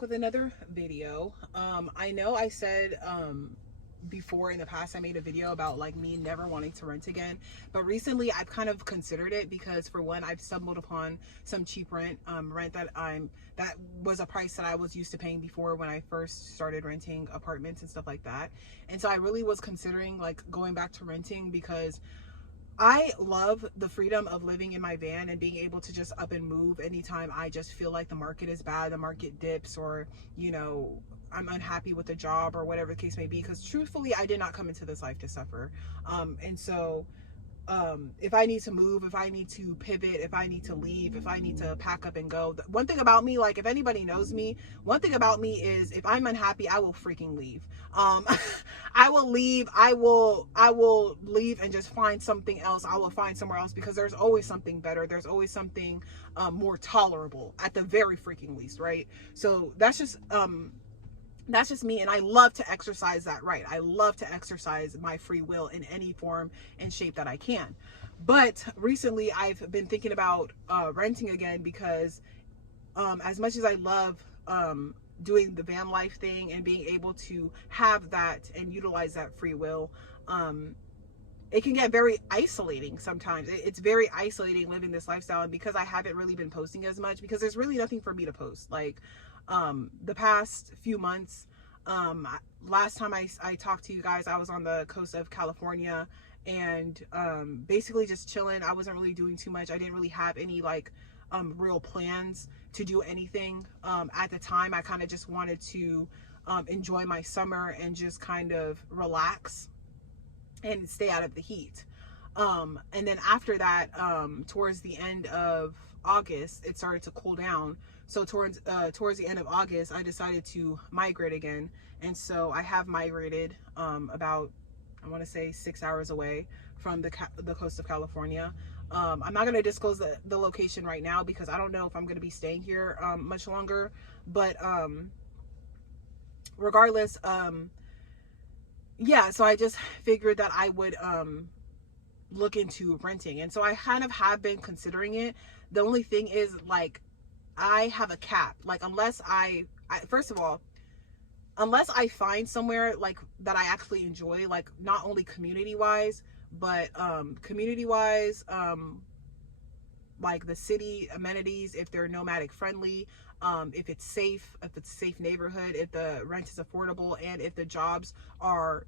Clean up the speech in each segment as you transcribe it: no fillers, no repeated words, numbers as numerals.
back with another video. I know I said before in the past I made a video about like me never wanting to rent again, but recently I've kind of considered it because for one, I've stumbled upon some cheap rent that was a price that I was used to paying before when I first started renting apartments and stuff like that. And so I really was considering like going back to renting because I love the freedom of living in my van and being able to just up and move anytime I just feel like the market is bad, the market dips, or, I'm unhappy with the job or whatever the case may be. Because truthfully, I did not come into this life to suffer. And so if I need to move, if I need to pivot, if I need to leave, if I need to pack up and go, one thing about me, like if anybody knows me, one thing about me is if I'm unhappy, I will freaking leave. I will leave. I will leave and just find something else. I will find somewhere else because there's always something better. There's always something more tolerable at the very freaking least, right? So that's just me, and I love to exercise that right. I love to exercise my free will in any form and shape that I can. But recently I've been thinking about renting again because as much as I love doing the van life thing and being able to have that and utilize that free will, it can get very isolating sometimes. It's very isolating living this lifestyle. And because I haven't really been posting as much, because there's really nothing for me to post. Like the past few months, last time I talked to you guys, I was on the coast of California and basically just chilling. I wasn't really doing too much. I didn't really have any like real plans to do anything. At the time, I kind of just wanted to enjoy my summer and just kind of relax and stay out of the heat. And then after that, towards the end of August, it started to cool down. So towards the end of August, I decided to migrate again. And so I have migrated about, I want to say 6 hours away from the coast of California. I'm not going to disclose the location right now because I don't know if I'm going to be staying here much longer. But regardless, yeah, so I just figured that I would look into renting. And so I kind of have been considering it. The only thing is, like, I have a cap. Like, unless I first of all, unless I find somewhere like that I actually enjoy, like not only community wise, but community wise, like the city amenities, if they're nomadic friendly, if it's safe, if it's a safe neighborhood, if the rent is affordable, and if the jobs are,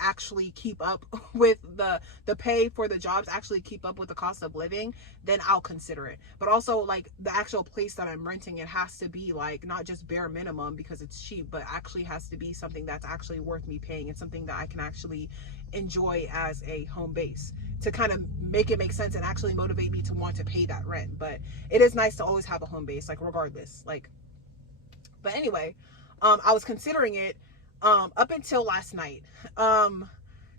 actually keep up with the pay for the jobs, actually keep up with the cost of living, then I'll consider it. But also, like, the actual place that I'm renting, it has to be like not just bare minimum because it's cheap, but actually has to be something that's actually worth me paying and something that I can actually enjoy as a home base to kind of make it make sense and actually motivate me to want to pay that rent. But it is nice to always have a home base, like, regardless. Like, but anyway, I was considering it up until last night.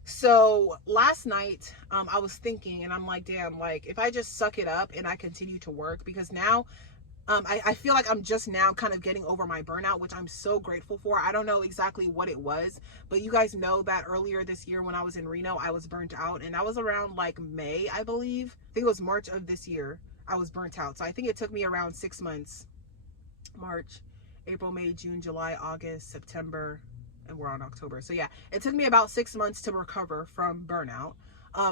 So last night, I was thinking, and I'm like, damn, like, if I just suck it up and I continue to work, because now, I feel like I'm just now kind of getting over my burnout, which I'm so grateful for. I don't know exactly what it was, but you guys know that earlier this year when I was in Reno, I was burnt out, and that was around like May, I believe. I think it was March of this year I was burnt out. So I think it took me around 6 months, March, April, May, June, July, August, September, and we're on October. So yeah, it took me about 6 months to recover from burnout.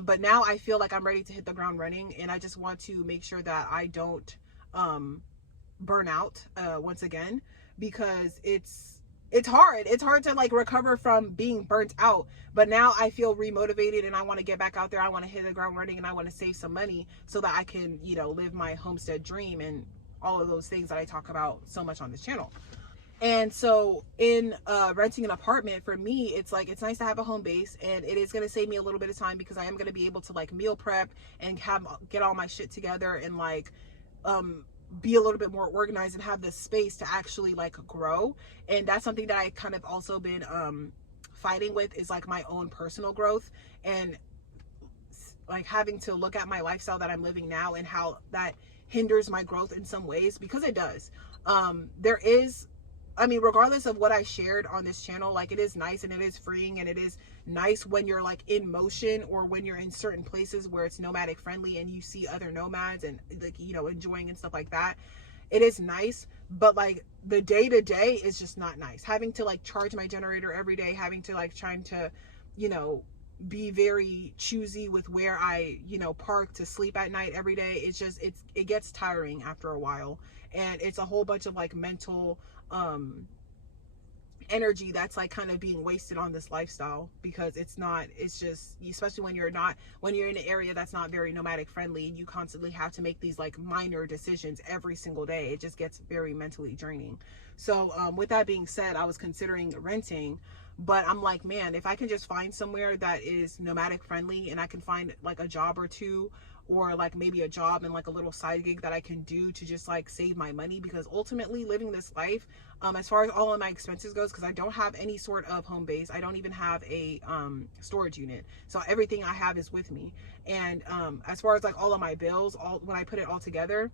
But now I feel like I'm ready to hit the ground running, and I just want to make sure that I don't burn out once again, because it's hard to like recover from being burnt out. But now I feel remotivated and I want to get back out there. I want to hit the ground running and I want to save some money so that I can, live my homestead dream and all of those things that I talk about so much on this channel. And so in renting an apartment, for me, it's like, it's nice to have a home base, and it is going to save me a little bit of time because I am going to be able to like meal prep and get all my shit together and like be a little bit more organized and have the space to actually like grow. And that's something that I kind of also been fighting with, is like my own personal growth, and like having to look at my lifestyle that I'm living now and how that hinders my growth in some ways, because it does. There is, regardless of what I shared on this channel, like, it is nice and it is freeing and it is nice when you're like in motion or when you're in certain places where it's nomadic friendly and you see other nomads and like, enjoying and stuff like that. It is nice, but like the day to day is just not nice. Having to like charge my generator every day, having to like trying to, you know, be very choosy with where I, you know, park to sleep at night every day. It's just, it gets tiring after a while. And it's a whole bunch of like mental, energy that's like kind of being wasted on this lifestyle, because it's just, especially when you're in an area that's not very nomadic friendly, and you constantly have to make these like minor decisions every single day, it just gets very mentally draining. So with that being said, I was considering renting, but I'm like, man, if I can just find somewhere that is nomadic friendly, and I can find like a job or two, or like maybe a job and like a little side gig that I can do to just like save my money, because ultimately living this life, as far as all of my expenses goes, because I don't have any sort of home base, I don't even have a storage unit, so everything I have is with me. And as far as like all of my bills, all when I put it all together,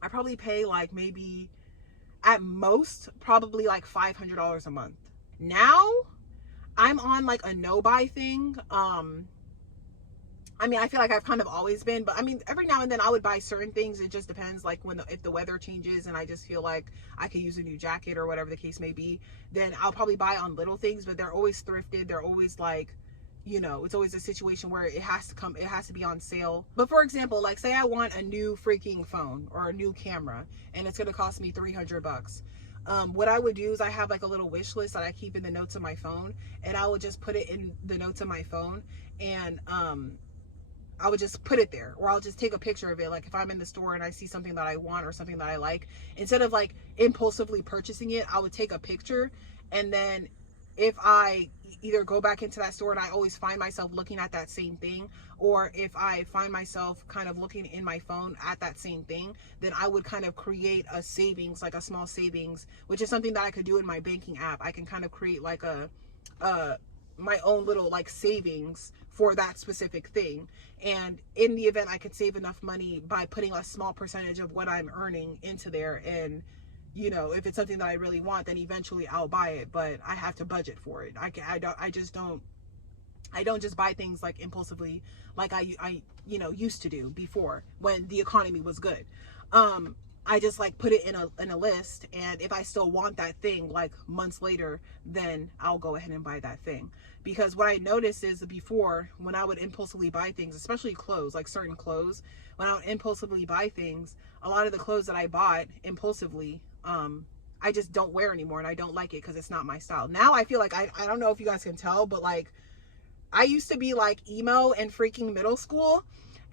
I probably pay like maybe at most probably like $500 a month. Now I'm on like a no buy thing. I mean, I feel like I've kind of always been, but I mean, every now and then I would buy certain things. It just depends, like if the weather changes and I just feel like I could use a new jacket or whatever the case may be, then I'll probably buy on little things, but they're always thrifted. They're always like, you know, it's always a situation where it has to be on sale. But for example, like say I want a new freaking phone or a new camera, and it's going to cost me $300. What I would do is I have like a little wish list that I keep in the notes of my phone, and I would just put it in the notes of my phone, and I would just put it there, or I'll just take a picture of it. Like if I'm in the store and I see something that I want or something that I like, instead of like impulsively purchasing it, I would take a picture. And then if I either go back into that store and I always find myself looking at that same thing, or if I find myself kind of looking in my phone at that same thing, then I would kind of create a savings, like a small savings, which is something that I could do in my banking app. I can kind of create like my own little like savings for that specific thing. And in the event I could save enough money by putting a small percentage of what I'm earning into there, and you know, if it's something that I really want, then eventually I'll buy it, but I have to budget for it. I don't just buy things like impulsively, like I you know, used to do before when the economy was good. I just like put it in a list, and if I still want that thing like months later, then I'll go ahead and buy that thing. Because what I noticed is before, when I would impulsively buy things, especially clothes, like certain clothes, when I would impulsively buy things, a lot of the clothes that I bought impulsively, I just don't wear anymore, and I don't like it because it's not my style. Now I feel like I don't know if you guys can tell, but like I used to be like emo in freaking middle school.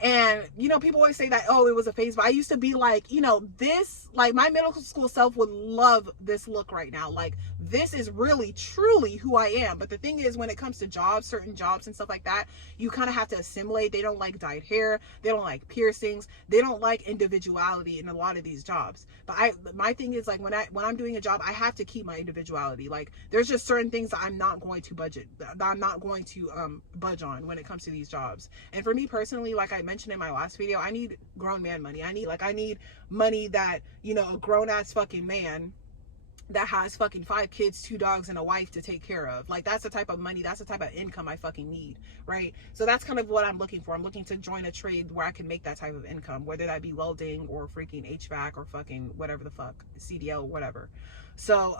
And, you know, people always say that, oh, it was a phase, but I used to be like, you know, this, like my middle school self would love this look right now. Like, this is really, truly who I am. But the thing is, when it comes to jobs, certain jobs and stuff like that, you kind of have to assimilate. They don't like dyed hair. They don't like piercings. They don't like individuality in a lot of these jobs. But my thing is like, when I'm doing a job, I have to keep my individuality. Like, there's just certain things that I'm not going to that I'm not going to budge on when it comes to these jobs. And for me personally, like I mentioned in my last video, I need grown man money. I need money that, you know, a grown ass fucking man that has fucking 5 kids, 2 dogs, and a wife to take care of. Like, that's the type of money, that's the type of income I fucking need, right? So that's kind of what I'm looking for. I'm looking to join a trade where I can make that type of income, whether that be welding or freaking HVAC or fucking whatever the fuck, CDL, whatever. So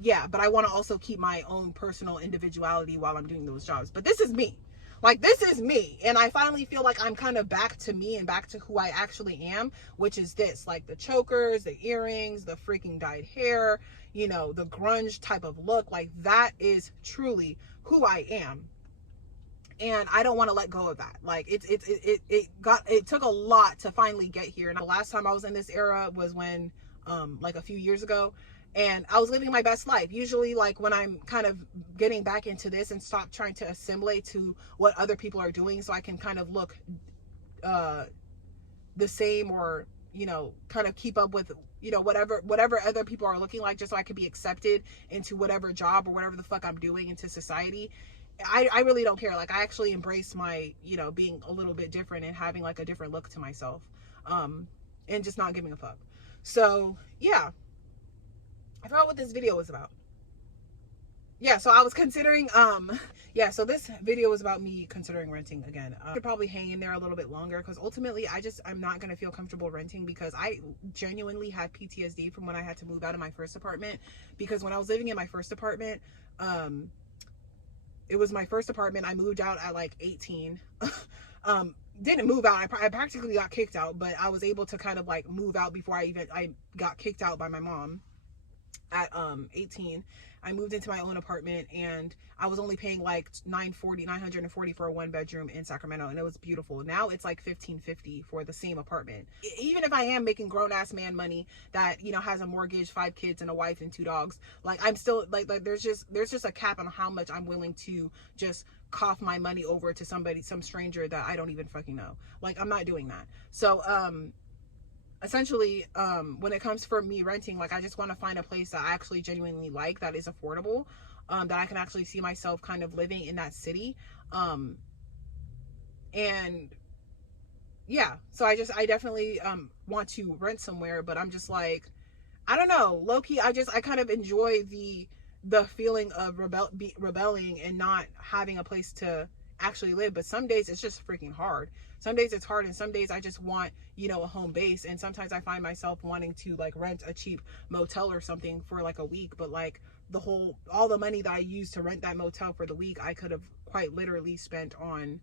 yeah, but I want to also keep my own personal individuality while I'm doing those jobs. But this is me. Like, this is me, and I finally feel like I'm kind of back to me and back to who I actually am, which is this, like the chokers, the earrings, the freaking dyed hair, you know, the grunge type of look. Like, that is truly who I am, and I don't want to let go of that. Like, it took a lot to finally get here. And the last time I was in this era was when like a few years ago, and I was living my best life. Usually, like, when I'm kind of getting back into this and stop trying to assimilate to what other people are doing, so I can kind of look the same, or, you know, kind of keep up with, you know, whatever other people are looking like, just so I can be accepted into whatever job or whatever the fuck I'm doing into society. I really don't care. Like, I actually embrace my, you know, being a little bit different and having like a different look to myself, and just not giving a fuck. So yeah, I forgot what this video was about. yeah, so I was considering, yeah, so this video was about me considering renting again. I could probably hang in there a little bit longer because ultimately I'm not going to feel comfortable renting because I genuinely had PTSD from when I had to move out of my first apartment. Because when I was living in my first apartment, um, it was my first apartment. I moved out at like 18. Didn't move out. I practically got kicked out, but I was able to kind of like move out before I got kicked out by my mom at 18. I moved into my own apartment and I was only paying like 940 for a one bedroom in Sacramento, and it was beautiful. Now it's like 1550 for the same apartment. Even if I am making grown ass man money that, you know, has a mortgage, 5 kids and a wife and 2 dogs, like I'm still like there's just a cap on how much I'm willing to just cough my money over to somebody, some stranger that I don't even fucking know. Like I'm not doing that. So essentially, when it comes for me renting, like I just want to find a place that I actually genuinely like, that is affordable, that I can actually see myself kind of living in that city. And yeah, so I definitely want to rent somewhere, but I'm just like, I don't know, low key, I kind of enjoy the feeling of rebelling and not having a place to actually live. But some days it's just freaking hard. Some days it's hard, and some days I just want, you know, a home base. And sometimes I find myself wanting to like rent a cheap motel or something for like a week, but like all the money that I used to rent that motel for the week, I could have quite literally spent on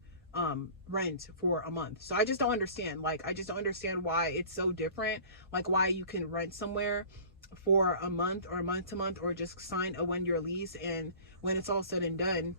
rent for a month. So I just don't understand. Like I just don't understand why it's so different. Like why you can rent somewhere for a month or month to month, or just sign a 1-year lease, and when it's all said and done,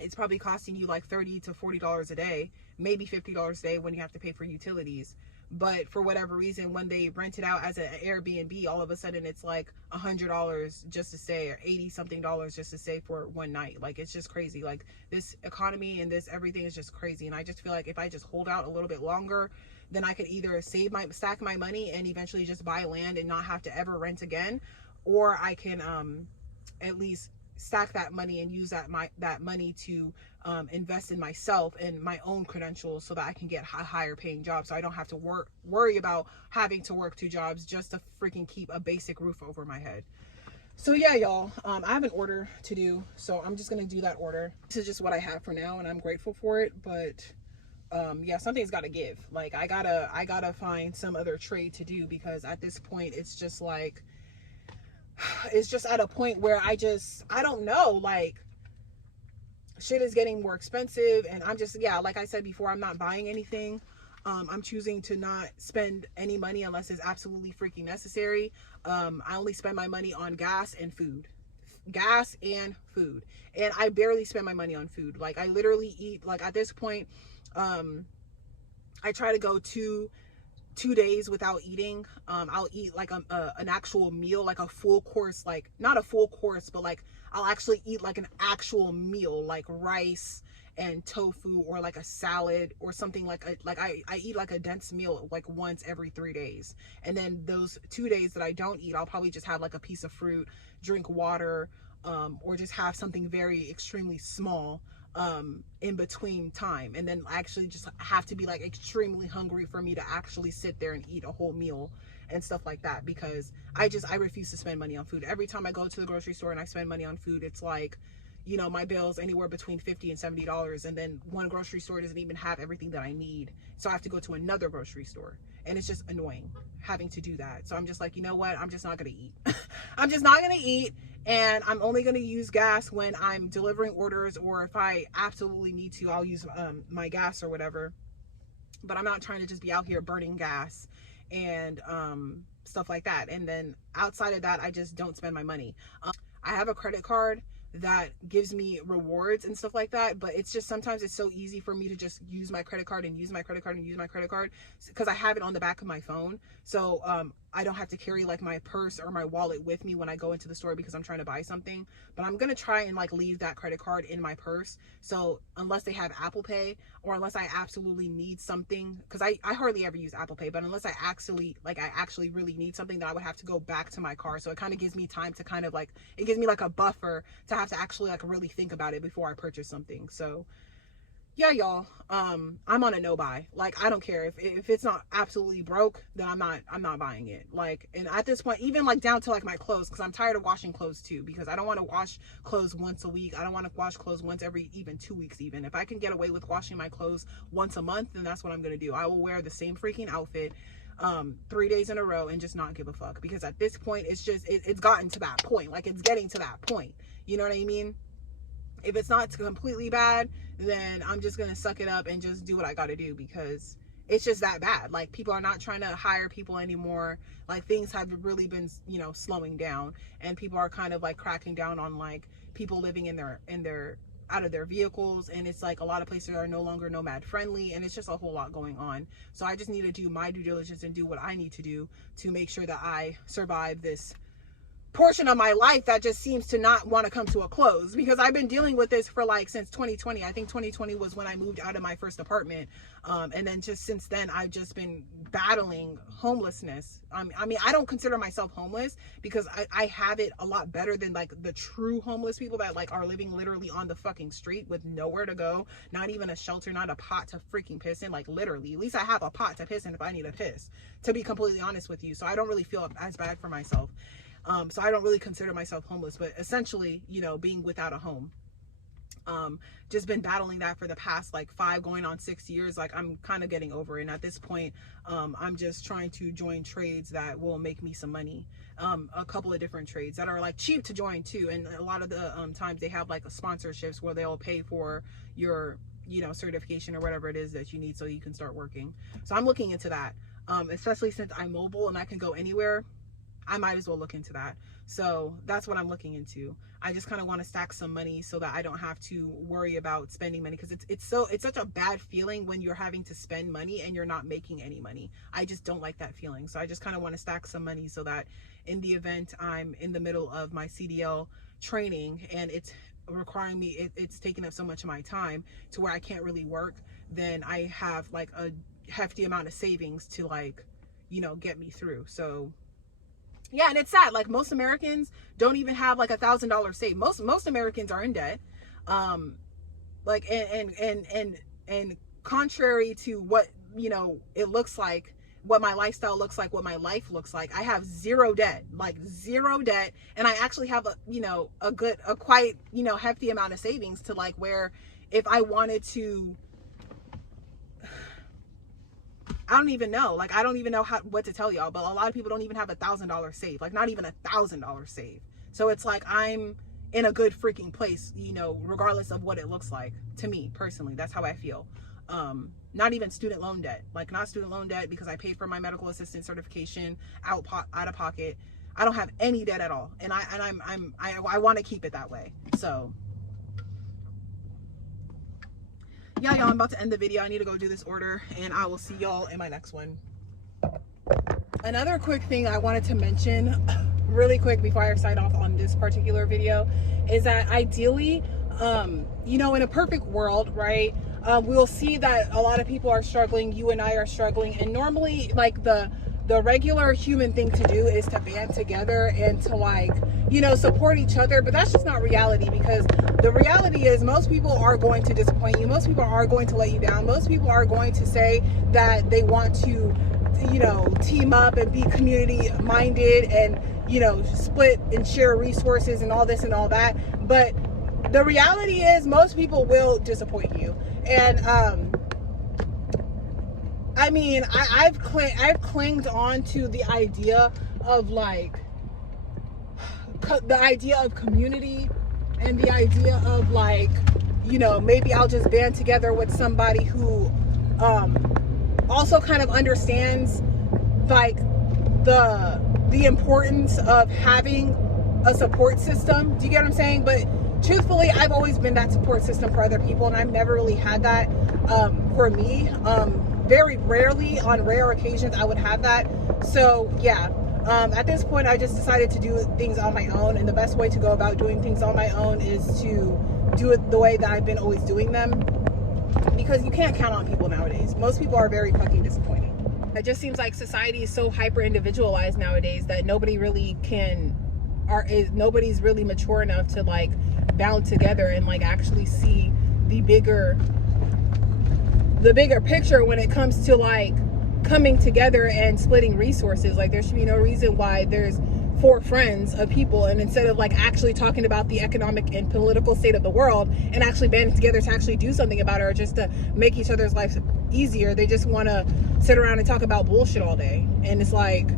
it's probably costing you like $30 to $40 a day, maybe $50 a day when you have to pay for utilities. But for whatever reason, when they rent it out as an Airbnb, all of a sudden it's like $100 just to stay, or 80 something dollars just to stay for one night. Like it's just crazy. Like this economy and this everything is just crazy. And I just feel like if I just hold out a little bit longer, then I could either stack my money and eventually just buy land and not have to ever rent again, or I can at least stack that money and use that money to invest in myself and my own credentials, so that I can get a higher paying job, so I don't have to worry about having to work 2 jobs just to freaking keep a basic roof over my head. So yeah, y'all, I have an order to do, so I'm just gonna do that order. This is just what I have for now, and I'm grateful for it. But yeah, something's got to give. Like I gotta find some other trade to do, because at this point it's just like, it's just at a point where I don't know, like shit is getting more expensive, and I'm just, yeah, like I said before, I'm not buying anything. I'm choosing to not spend any money unless it's absolutely freaking necessary. I only spend my money on gas and food. And I barely spend my money on food. Like I literally eat, like at this point, I try to go 2 days without eating. I'll eat like an actual meal, like a full course, like not a full course, but like I'll actually eat like an actual meal, like rice and tofu, or like a salad or something, like I eat like a dense meal like once every 3 days. And then those 2 days that I don't eat, I'll probably just have like a piece of fruit, drink water, or just have something very extremely small in between time. And then I actually just have to be like extremely hungry for me to actually sit there and eat a whole meal and stuff like that, because I refuse to spend money on food. Every time I go to the grocery store and I spend money on food, it's like, you know, my bill's anywhere between $50 and $70, and then one grocery store doesn't even have everything that I need, so I have to go to another grocery store, and it's just annoying having to do that. So I'm just like, you know what, I'm just not gonna eat. I'm just not gonna eat, and I'm only gonna use gas when I'm delivering orders, or if I absolutely need to, I'll use my gas or whatever. But I'm not trying to just be out here burning gas and stuff like that. And then outside of that, I just don't spend my money. I have a credit card that gives me rewards and stuff like that, but it's just, sometimes it's so easy for me to just use my credit card and use my credit card and use my credit card, because I have it on the back of my phone. So I don't have to carry like my purse or my wallet with me when I go into the store because I'm trying to buy something. But I'm gonna try and like leave that credit card in my purse, so unless they have Apple Pay, or unless I absolutely need something, because I hardly ever use Apple Pay, but unless I actually really need something, that I would have to go back to my car. So it kind of gives me time to kind of like, it gives me like a buffer to have to actually like really think about it before I purchase something. So yeah, y'all, I'm on a no buy. Like, I don't care if it's not absolutely broke, then I'm not buying it. Like, and at this point, even like down to like my clothes, because I'm tired of washing clothes too, because I don't want to wash clothes once a week. I don't want to wash clothes once every even 2 weeks. Even if I can get away with washing my clothes once a month, then that's what I'm gonna do. I will wear the same freaking outfit 3 days in a row and just not give a fuck, because at this point it's just it's gotten to that point. Like, it's getting to that point, you know what I mean? If it's not completely bad, then I'm just gonna suck it up and just do what I gotta do, because it's just that bad. Like, people are not trying to hire people anymore. Like, things have really been, you know, slowing down, and people are kind of like cracking down on like people living in their out of their vehicles, and it's like a lot of places are no longer nomad friendly, and it's just a whole lot going on. So I just need to do my due diligence and do what I need to do to make sure that I survive this portion of my life that just seems to not want to come to a close, because I've been dealing with this for like since 2020. I think 2020 was when I moved out of my first apartment, and then just since then I've just been battling homelessness. I mean, I don't consider myself homeless, because I have it a lot better than like the true homeless people that like are living literally on the fucking street with nowhere to go, not even a shelter, not a pot to freaking piss in. Like, literally, at least I have a pot to piss in if I need a piss, to be completely honest with you. So I don't really feel as bad for myself. So I don't really consider myself homeless, but essentially, you know, being without a home. Just been battling that for the past like 5 going on 6 years. Like, I'm kind of getting over it. And at this point, I'm just trying to join trades that will make me some money. A couple of different trades that are like cheap to join too. And a lot of the times they have like sponsorships where they'll pay for your, you know, certification or whatever it is that you need so you can start working. So I'm looking into that, especially since I'm mobile and I can go anywhere. I might as well look into that. So that's what I'm looking into. I just kind of want to stack some money so that I don't have to worry about spending money, because it's such a bad feeling when you're having to spend money and you're not making any money. I just don't like that feeling. So I just kind of want to stack some money so that in the event I'm in the middle of my CDL training and it's requiring me, it's taking up so much of my time to where I can't really work, then I have like a hefty amount of savings to, like, you know, get me through. So yeah, and it's sad. Like, most Americans don't even have like $1,000 saved. Most Americans are in debt. Like, and contrary to what, you know, it looks like, what my lifestyle looks like, what my life looks like, I have zero debt, like zero debt. And I actually have a, you know, a quite, you know, hefty amount of savings to, like, where if I wanted to, I don't even know. Like, I don't even know what to tell y'all, but a lot of people don't even have $1,000 saved. Like, not even $1,000 saved. So it's like, I'm in a good freaking place, you know, regardless of what it looks like. To me, personally, that's how I feel. Not even student loan debt. Like, not student loan debt, because I paid for my medical assistant certification out of pocket. I don't have any debt at all. And I want to keep it that way. So yeah, y'all, I'm about to end the video. I need to go do this order, and I will see y'all in my next one. Another quick thing I wanted to mention really quick before I sign off on this particular video is that ideally, you know, in a perfect world, right, we'll see that a lot of people are struggling. You and I are struggling. And normally, like, the regular human thing to do is to band together and to, like, you know, support each other. But that's just not reality, because the reality is most people are going to disappoint you. Most people are going to let you down. Most people are going to say that they want to, you know, team up and be community minded and, you know, split and share resources and all this and all that. But the reality is most people will disappoint you. And I mean, I've clinged on to the idea of, like, the idea of community and the idea of, like, you know, maybe I'll just band together with somebody who also kind of understands, like, the importance of having a support system. Do you get what I'm saying? But truthfully, I've always been that support system for other people, and I've never really had that for me. Very rarely, on rare occasions, I would have that. So yeah, at this point, I just decided to do things on my own, and the best way to go about doing things on my own is to do it the way that I've been always doing them, because you can't count on people nowadays. Most people are very fucking disappointing. It just seems like society is so hyper individualized nowadays that nobody really nobody's really mature enough to, like, bound together and, like, actually see the bigger the bigger picture when it comes to like coming together and splitting resources. Like there should be no reason why there's 4 friends of people, and instead of like actually talking about the economic and political state of the world and actually banding together to actually do something about it, or just to make each other's lives easier, they just want to sit around and talk about bullshit all day. And it's like,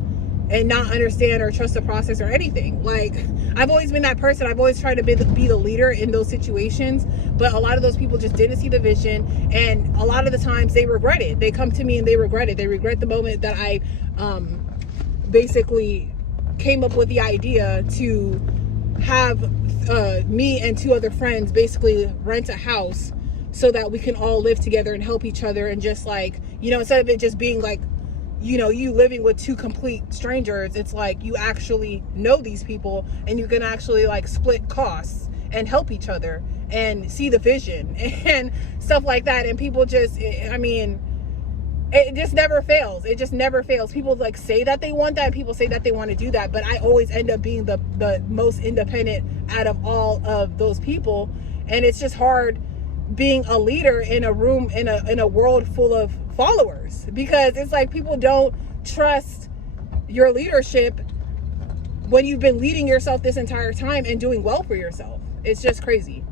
and not understand or trust the process or anything. Like, I've always been that person. I've always tried to be the leader in those situations, but a lot of those people just didn't see the vision, and a lot of the times they regret it. They come to me and they regret it. They regret the moment that I basically came up with the idea to have me and 2 other friends basically rent a house so that we can all live together and help each other, and just like, you know, instead of it just being like, you know, you living with 2 complete strangers, it's like you actually know these people and you can actually like split costs and help each other and see the vision and stuff like that. And people just, I mean, it just never fails. It just never fails. People like say that they want that, and people say that they want to do that, but I always end up being the most independent out of all of those people. And it's just hard being a leader in a room, in a world full of followers, because it's like people don't trust your leadership when you've been leading yourself this entire time and doing well for yourself. It's just crazy.